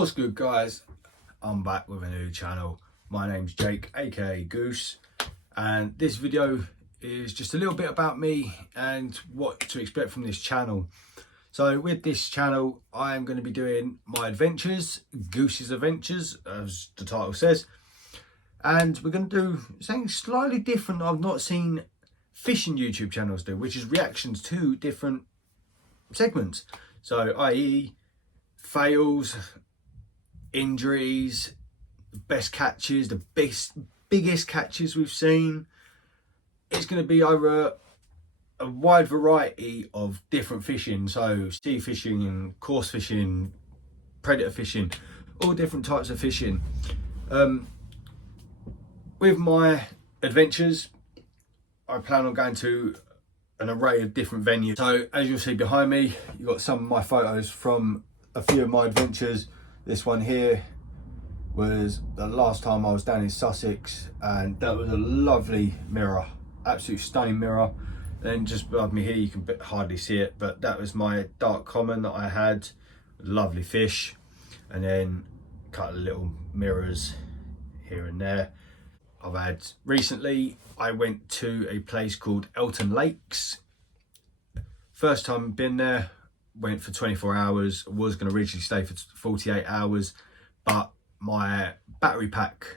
What's good, guys? I'm back with a new channel. My name's Jake, aka Goose, and this video is just a little bit about me and what to expect from this channel. So with this channel, I am going to be doing my adventures, Goose's Adventures, as the title says, and we're going to do something slightly different I've not seen fishing YouTube channels do, which is reactions to different segments. So i.e. fails, injuries, best catches, the biggest catches we've seen. It's going to be over a wide variety of different fishing, so sea fishing and coarse fishing, predator fishing, all different types of fishing. With my adventures, I plan on going to an array of different venues. So as you'll see behind me, you've got some of my photos from a few of my adventures. This one here was the last time I was down in Sussex, and that was a lovely mirror, absolute stunning mirror. Then just above me here, you can hardly see it, but that was my dark common that I had, lovely fish, and then a couple of little mirrors here and there. I've had recently, I went to a place called Elton Lakes. First time been there, went for 24 hours, was going to originally stay for 48 hours, but my battery pack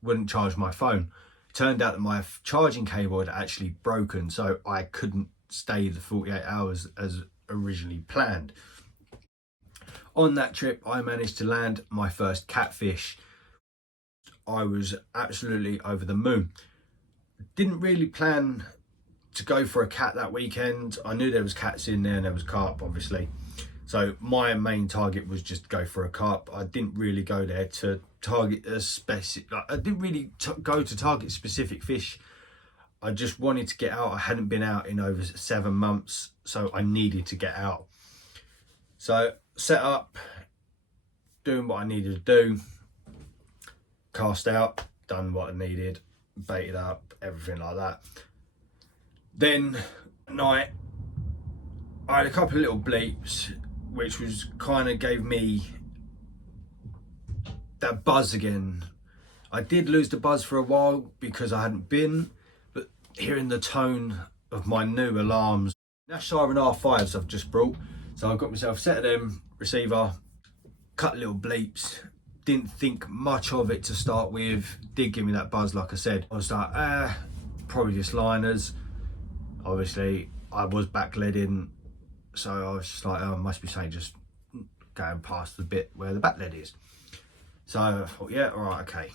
wouldn't charge my phone. It turned out that my charging cable had actually broken, so I couldn't stay the 48 hours as originally planned. On that trip, I managed to land my first catfish. I was absolutely over the moon. Didn't really plan to go for a cat that weekend. I knew there was cats in there and there was carp, obviously. So my main target was just to go for a carp. I didn't really go there to target a specific. I didn't really go to target specific fish. I just wanted to get out. I hadn't been out in over 7 months, so I needed to get out. So set up, doing what I needed to do. Cast out, done what I needed, baited up, everything like that. Then at night, I had a couple of little bleeps, which was kind of gave me that buzz again. I did lose the buzz for a while because I hadn't been, but hearing the tone of my new alarms, Nash Siren R5s I've just brought, so I've got myself set of them, receiver, cut little bleeps. Didn't think much of it to start with, did give me that buzz like I said. I was like, probably just liners. Obviously, I was backleading, so I was just like, oh, must be something just going past the bit where the back lead is. So I thought, yeah, all right, okay.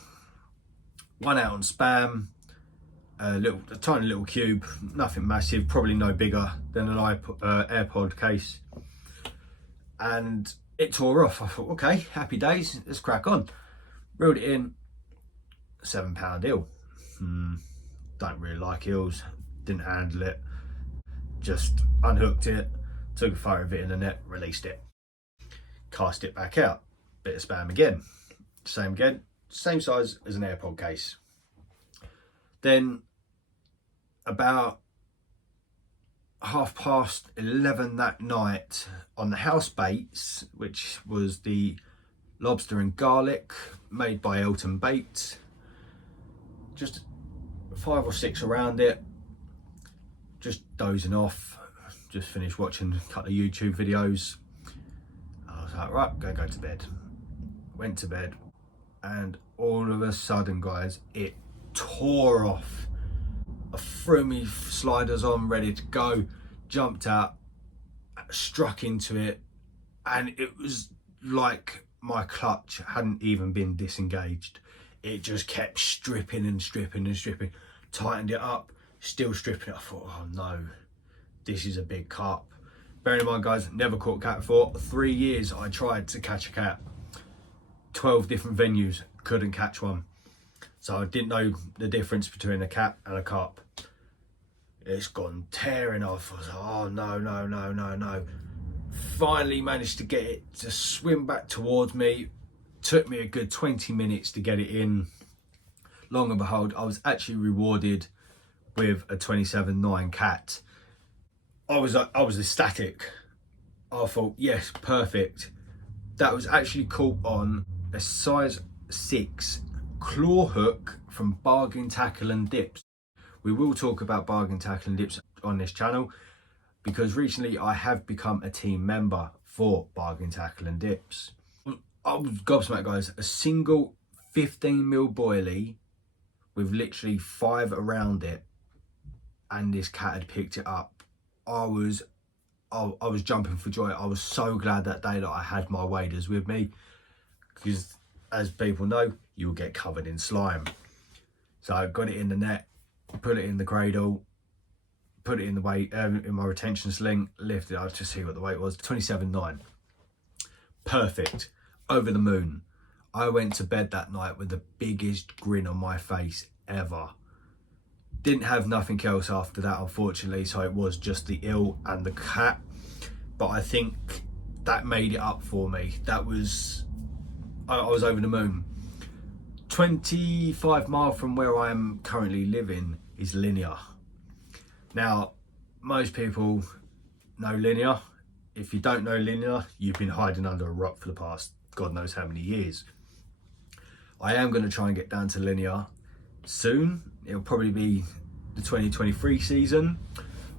One out on spam, a tiny little cube, nothing massive, probably no bigger than an AirPod case. And it tore off. I thought, okay, happy days, let's crack on. Reeled it in, £7 eel. Don't really like eels, didn't handle it. Just unhooked it, took a photo of it in the net, released it. Cast it back out, bit of spam again. Same again, same size as an AirPod case. Then about 11:30 that night on the house baits, which was the lobster and garlic made by Elton Baits, just 5 or 6 around it, just dozing off, just finished watching a couple of YouTube videos. I was like, right, go to bed. Went to bed, and all of a sudden, guys, it tore off. I threw me sliders on, ready to go, jumped out, struck into it, and it was like my clutch hadn't even been disengaged. It just kept stripping and stripping and stripping. Tightened it up, still stripping it. I thought, oh no, this is a big carp. Bearing in mind, guys, never caught a cat before. 3 years I tried to catch a cat. 12 different venues, couldn't catch one. So I didn't know the difference between a cat and a carp. It's gone tearing off. I was like, oh no. Finally managed to get it to swim back towards me. Took me a good 20 minutes to get it in. Long and behold, I was actually rewarded with a 27.9 cat. I was ecstatic. I thought, yes, perfect. that was actually caught on a size 6 claw hook from Bargain Tackle and Dips. We will talk about Bargain Tackle and Dips on this channel because recently I have become a team member for Bargain Tackle and Dips. I was gobsmacked, guys. A single 15mm boilie with literally 5 around it, and this cat had picked it up. I was jumping for joy. I was so glad that day that I had my waders with me, because as people know, you will get covered in slime. So I got it in the net, put it in the cradle, put it in the weight in my retention sling, lifted it to see what the weight was. 27.9. Perfect. Over the moon. I went to bed that night with the biggest grin on my face ever. Didn't have nothing else after that, unfortunately, so it was just the eel and the cat. But I think that made it up for me. That was, I was over the moon. 25 miles from where I am currently living is Linear. Now, most people know Linear. If you don't know Linear, you've been hiding under a rock for the past God knows how many years. I am going to try and get down to Linear soon. It'll probably be the 2023 season.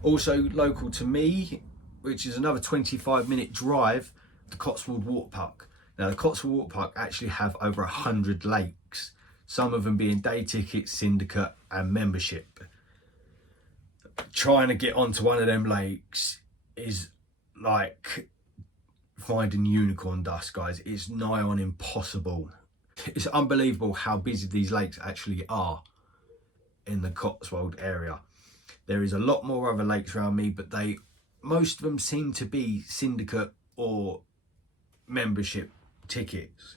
Also local to me, which is another 25-minute drive, the Cotswold Water Park. Now the Cotswold Water Park actually have over 100 lakes, some of them being day tickets, syndicate and membership. Trying to get onto one of them lakes is like finding unicorn dust, guys. It's nigh on impossible. It's unbelievable how busy these lakes actually are in the Cotswold area. There is a lot more other lakes around me, but most of them seem to be syndicate or membership tickets.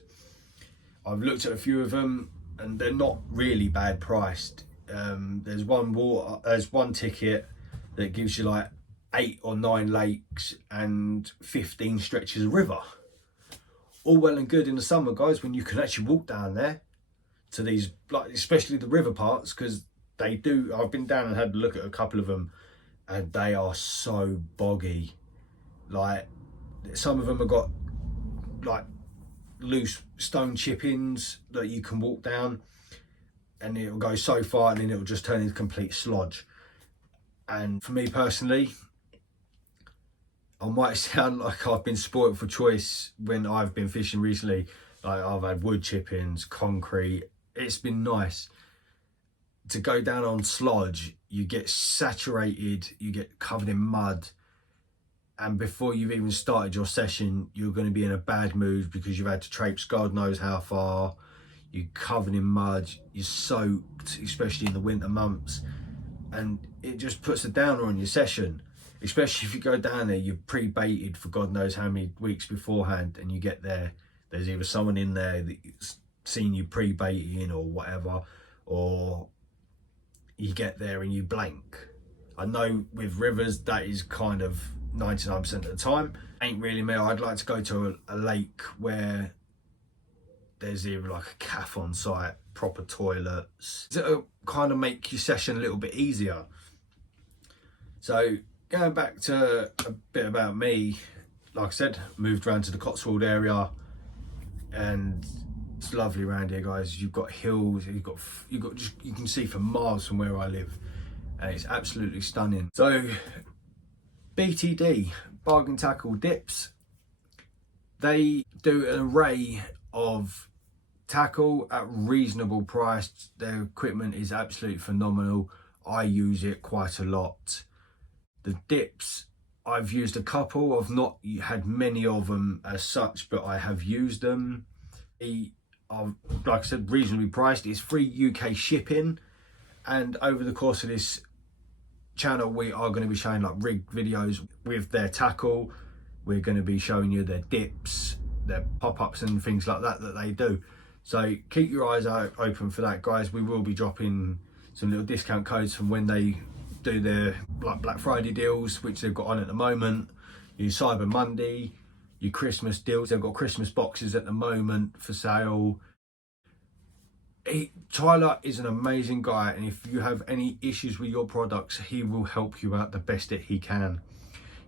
I've looked at a few of them and they're not really bad priced. There's one ticket that gives you like 8 or 9 lakes and 15 stretches of river. All well and good in the summer, guys, when you can actually walk down there to these, like especially the river parts, because they do. I've been down and had a look at a couple of them, and they are so boggy. Like some of them have got like loose stone chippings that you can walk down, and it'll go so far, and then it'll just turn into complete sludge. And for me personally, I might sound like I've been spoiled for choice when I've been fishing recently. Like I've had wood chippings, concrete. It's been nice. To go down on sludge, you get saturated, you get covered in mud. And before you've even started your session, you're going to be in a bad mood because you've had to traipse God knows how far. You're covered in mud, you're soaked, especially in the winter months. And it just puts a downer on your session. Especially if you go down there, you're pre-baited for God knows how many weeks beforehand, and you get there, there's either someone in there that's seen you pre-baiting or whatever, or you get there and you blank. I know with rivers that is kind of 99% of the time. Ain't really me. I'd like to go to a lake where there's either like a cafe on site, proper toilets, to kind of make your session a little bit easier. So going back to a bit about me, like I said, moved around to the Cotswold area, and it's lovely around here, guys. You've got hills, you've got just, you can see for miles from where I live, and it's absolutely stunning. So BTD, Bargain Tackle Dips, they do an array of tackle at reasonable price. Their equipment is absolutely phenomenal. I use it quite a lot. The dips, I've used a couple. I've not had many of them as such, but I have used them. They are, like I said, reasonably priced. It's free UK shipping, and over the course of this channel we are going to be showing like rig videos with their tackle. We're going to be showing you their dips, their pop-ups and things like that they do. So keep your eyes out open for that, guys. We will be dropping some little discount codes from when they do their like Black Friday deals, which they've got on at the moment, your Cyber Monday, your Christmas deals. They've got Christmas boxes at the moment for sale. Tyler is an amazing guy, and if you have any issues with your products, he will help you out the best that he can.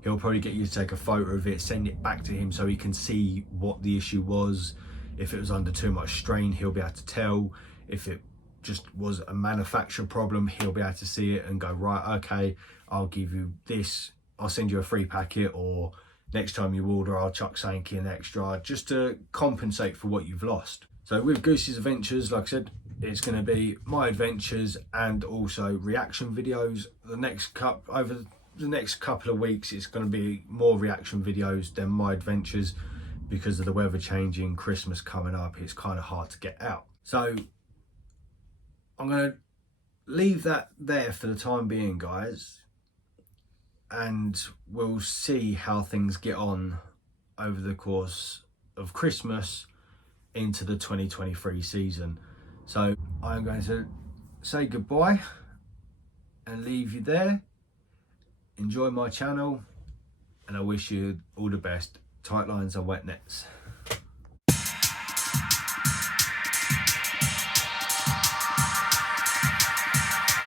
He'll probably get you to take a photo of it, send it back to him so he can see what the issue was. If it was under too much strain, he'll be able to tell. If it just was a manufacturer problem, he'll be able to see it and go, right, okay, I'll give you this, I'll send you a free packet, or next time you order, I'll chuck something in extra, just to compensate for what you've lost. So with Goosey's Adventures, like I said, it's going to be my adventures and also reaction videos. Over the next couple of weeks, it's going to be more reaction videos than my adventures, because of the weather changing, Christmas coming up, it's kind of hard to get out. So I'm going to leave that there for the time being, guys, and we'll see how things get on over the course of Christmas into the 2023 season. So I'm going to say goodbye and leave you there. Enjoy my channel, and I wish you all the best. Tight lines and wet nets.